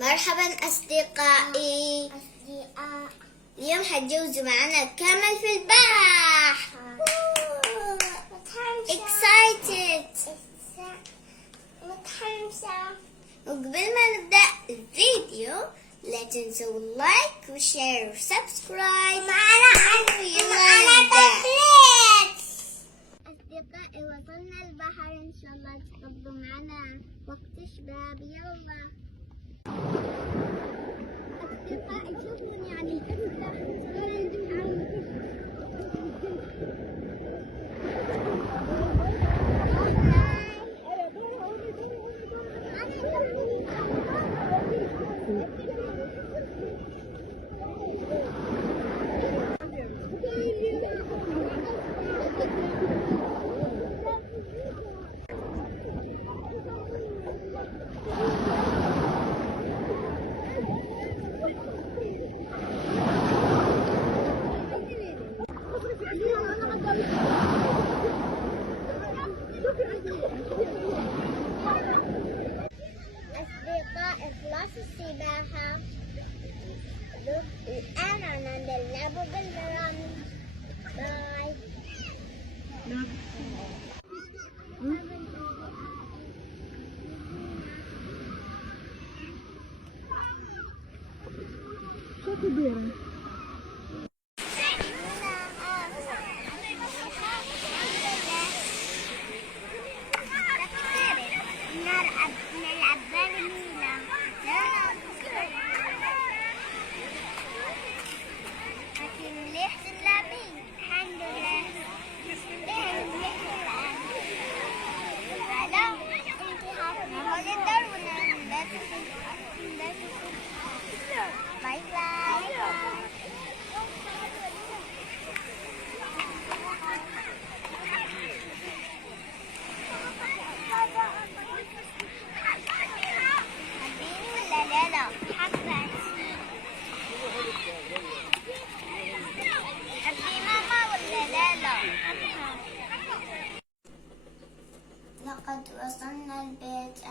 مرحبا أصدقائي. اليوم حتجوزوا معنا كامل في البحر. excited. متحمسة. وقبل ما نبدأ الفيديو لا تنسوا اللايك وشير وسبسكرايب معنا تفليت. أصدقائي وصلنا البحر، إن شاء الله تقضوا معنا وقت شباب. يلا أصدقائي شوفوني عن أصدقائي خلاص السباحة، الآن أنا نلعب بالرمل. باي. شو كبيرة؟ نلعب برميلة. لكن مليح تلعبين. الحمد لله. ليه مليح الآن؟ هذا ناخذ الدور ونبات. باي باي. لقد وصلنا البيت.